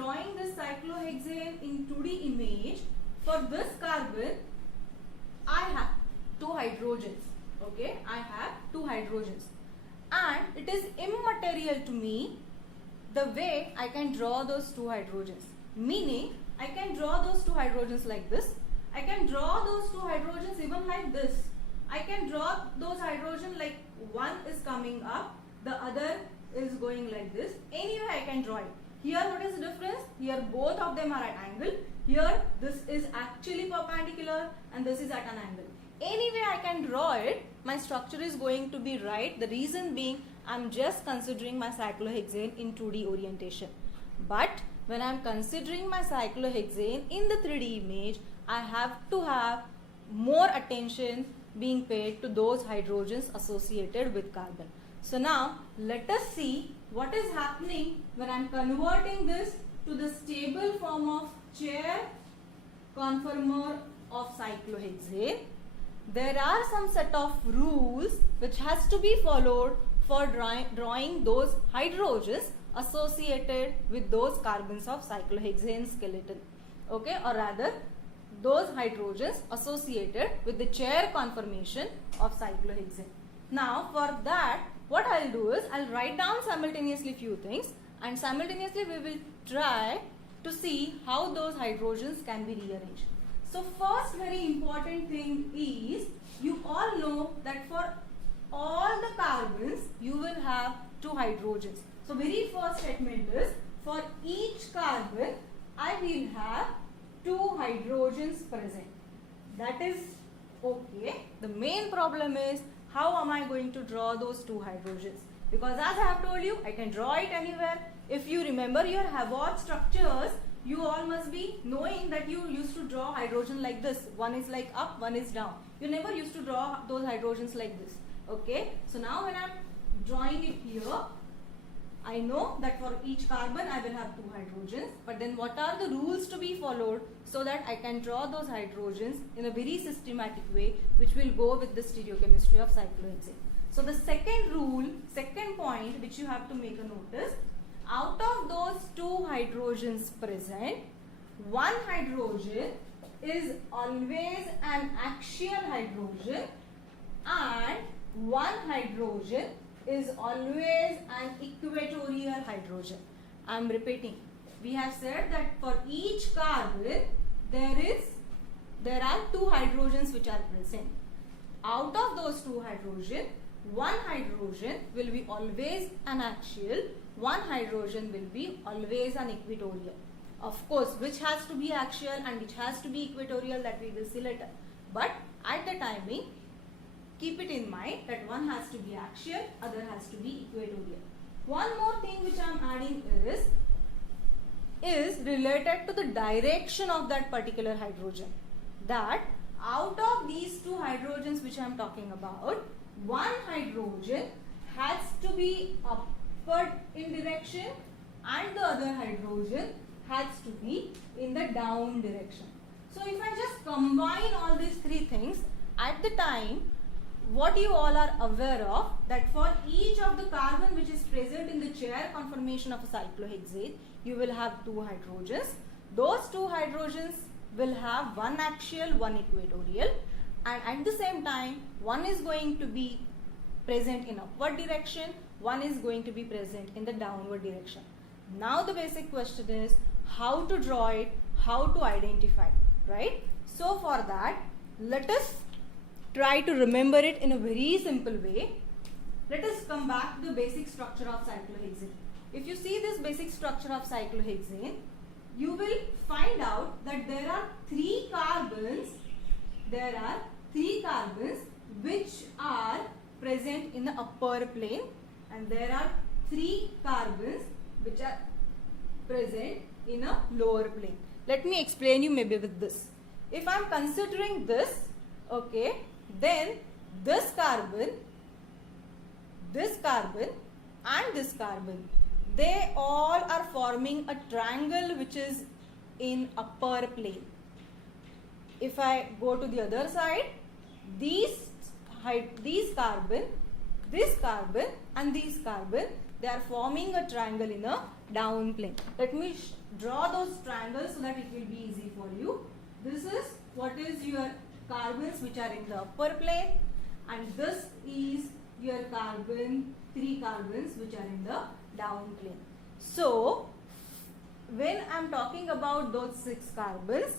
drawing this cyclohexane in 2D image, for this carbon, I have 2 hydrogens. Okay, I have 2 hydrogens. And it is immaterial to me the way I can draw those 2 hydrogens. Meaning, I can draw those 2 hydrogens like this. I can draw those 2 hydrogens even like this. I can draw those hydrogens like one is coming up, the other is going like this. Anyway, I can draw it. Here, what is the difference? Here, both of them are at angle. Here, this is actually perpendicular and this is at an angle. Anyway, I can draw it. My structure is going to be right. The reason being, I'm just considering my cyclohexane in 2D orientation. But when I'm considering my cyclohexane in the 3D image, I have to have more attention being paid to those hydrogens associated with carbon. So now, let us see what is happening when I'm converting this to the stable form of chair conformer of cyclohexane. There are some set of rules which has to be followed for drawing those hydrogens associated with those carbons of cyclohexane skeleton. Okay, or rather those hydrogens associated with the chair conformation of cyclohexane. Now for that, what I'll do is I'll write down simultaneously few things, and simultaneously we will try to see how those hydrogens can be rearranged. So first very important thing is, you all know that for all the carbons you will have 2 hydrogens. So very first statement is, for each carbon I will have 2 hydrogens present. That is okay. The main problem is, how am I going to draw those 2 hydrogens? Because as I have told you, I can draw it anywhere. If you remember your Havard structures, you all must be knowing that you used to draw hydrogen like this. One is like up, one is down. You never used to draw those hydrogens like this. Okay. So now when I am drawing it here, I know that for each carbon I will have 2 hydrogens. But then what are the rules to be followed so that I can draw those hydrogens in a very systematic way, which will go with the stereochemistry of cyclohexane. So the second rule, second point which you have to make a notice, out of those 2 hydrogens present, one hydrogen is always an axial hydrogen and one hydrogen is always an equatorial hydrogen. I am repeating. We have said that for each carbon there are 2 hydrogens which are present. Out of those 2 hydrogen, one hydrogen will be always an axial, one hydrogen will be always an equatorial. Of course, which has to be axial and which has to be equatorial, that we will see later. But at the timing, keep it in mind that one has to be axial, other has to be equatorial. One more thing which I am adding is related to the direction of that particular hydrogen. That out of these 2 hydrogens which I am talking about, one hydrogen has to be upward in direction and the other hydrogen has to be in the down direction. So if I just combine all these 3 things, at the time, what you all are aware of, that for each of the carbon which is present in the chair conformation of a cyclohexane, you will have 2 hydrogens. Those 2 hydrogens will have one axial, one equatorial, and at the same time, one is going to be present in upward direction, one is going to be present in the downward direction. Now the basic question is how to draw it, how to identify, right? So for that, let us try to remember it in a very simple way. Let us come back to the basic structure of cyclohexane. If you see this basic structure of cyclohexane, you will find out that there are 3 carbons which are present in the upper plane, and there are 3 carbons which are present in a lower plane. Let me explain you maybe with this. If I am considering this, okay, then this carbon and this carbon, they all are forming a triangle which is in upper plane. If I go to the other side, these carbon, this carbon and these carbon, they are forming a triangle in a down plane. Let me draw those triangles so that it will be easy for you. This is what is your carbons which are in the upper plane, and this is your carbon, 3 carbons which are in the down plane. So when I am talking about those 6 carbons,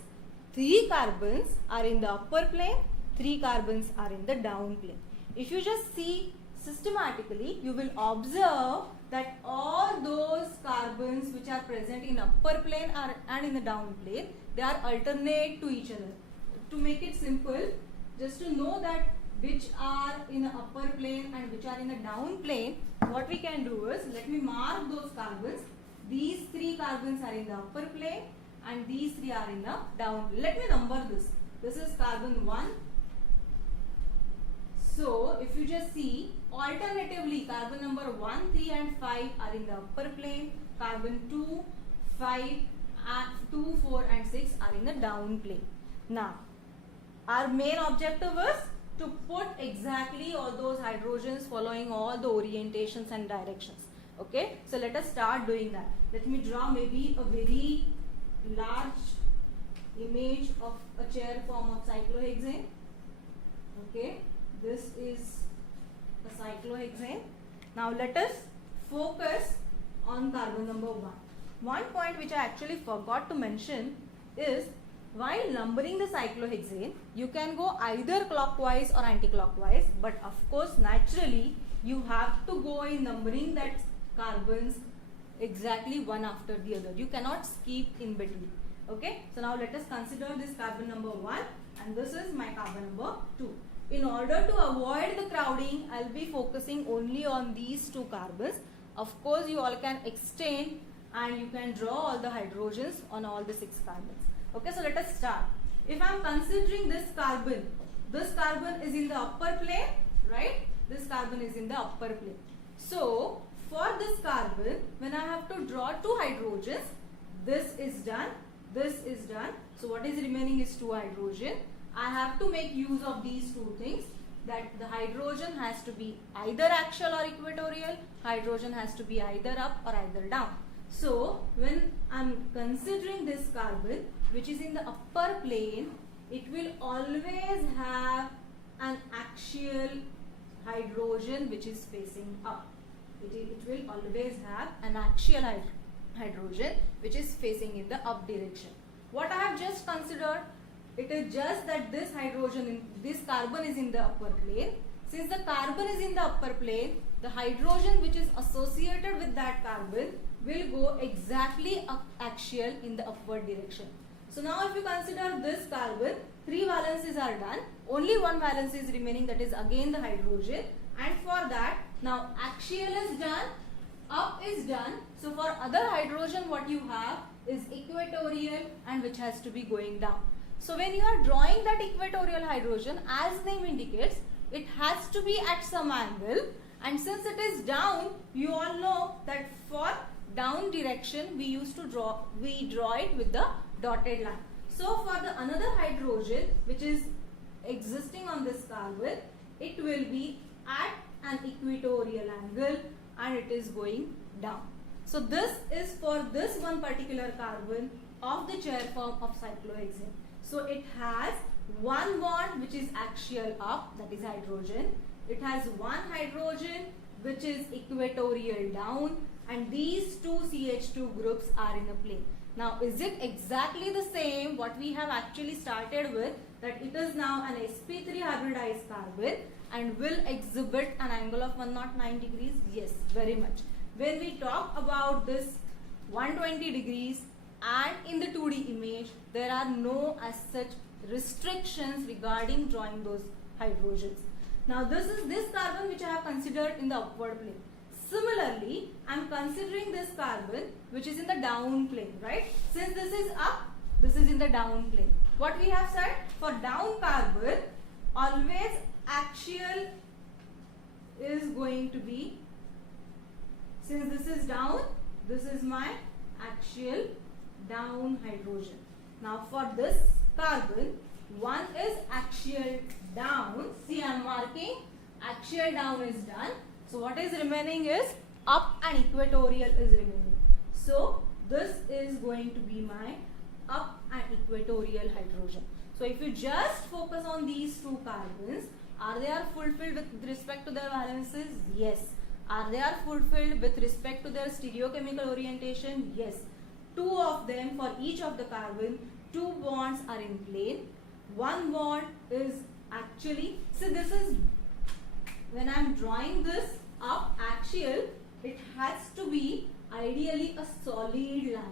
3 carbons are in the upper plane, 3 carbons are in the down plane. If you just see systematically, you will observe that all those carbons which are present in upper plane and in the down plane, they are alternate to each other. To make it simple, just to know that which are in the upper plane and which are in the down plane, what we can do is, let me mark those carbons. These 3 carbons are in the upper plane and these 3 are in the down plane. Let me number this. This is carbon 1. So if you just see, alternatively carbon number 1, 3 and 5 are in the upper plane, carbon 2, 5, 2, 4 and 6 are in the down plane. Now our main objective is to put exactly all those hydrogens following all the orientations and directions. Okay, so let us start doing that. Let me draw maybe a very large image of a chair form of cyclohexane. Okay, this is the cyclohexane. Now let us focus on carbon number 1. One point which I actually forgot to mention is, while numbering the cyclohexane, you can go either clockwise or anti-clockwise, but of course naturally you have to go in numbering that carbons exactly one after the other. You cannot skip in between. Okay, so now let us consider this carbon number 1 and this is my carbon number 2. In order to avoid the crowding, I will be focusing only on these 2 carbons. Of course, you all can extend and you can draw all the hydrogens on all the 6 carbons. Okay, so let us start. If I am considering this carbon is in the upper plane, right? This carbon is in the upper plane. So for this carbon, when I have to draw 2 hydrogens, this is done, this is done. So what is remaining is 2 hydrogen. I have to make use of these 2 things, that the hydrogen has to be either axial or equatorial, hydrogen has to be either up or either down. So when I am considering this carbon which is in the upper plane, it will always have an axial hydrogen which is facing up. It will always have an axial hydrogen which is facing in the up direction. What I have just considered, it is just that this carbon is in the upper plane. Since the carbon is in the upper plane, the hydrogen which is associated with that carbon will go exactly axial in the upward direction. So now if you consider this carbon, 3 valencies are done, only 1 valence is remaining, that is again the hydrogen, and for that now axial is done, up is done. So for other hydrogen what you have is equatorial and which has to be going down. So when you are drawing that equatorial hydrogen, as name indicates, it has to be at some angle, and since it is down, you all know that for down direction we draw it with the dotted line. So for the another hydrogen which is existing on this carbon, it will be at an equatorial angle and it is going down. So this is for this one particular carbon of the chair form of cyclohexane. So it has one bond which is axial up, that is hydrogen. It has one hydrogen which is equatorial down, and these 2 CH2 groups are in a plane. Now is it exactly the same what we have actually started with, that it is now an sp3 hybridized carbon and will exhibit an angle of 109 degrees? Yes, very much. When we talk about this 120 degrees and in the 2D image, there are no as such restrictions regarding drawing those hydrogens. Now this is this carbon which I have considered in the upward plane. Similarly, I am considering this carbon which is in the down plane, right? Since this is up, this is in the down plane. What we have said, for down carbon, always axial is going to be, since this is down, this is my axial down hydrogen. Now for this carbon, one is axial down. See, I am marking axial down is done. So what is remaining is up and equatorial is remaining. So this is going to be my up and equatorial hydrogen. So if you just focus on these two carbons, are they are fulfilled with respect to their valences? Yes. Are they are fulfilled with respect to their stereochemical orientation? Yes. Two of them, for each of the carbon, two bonds are in plane. One bond is actually, so this is, when I am drawing this up axial, it has to be ideally a solid line.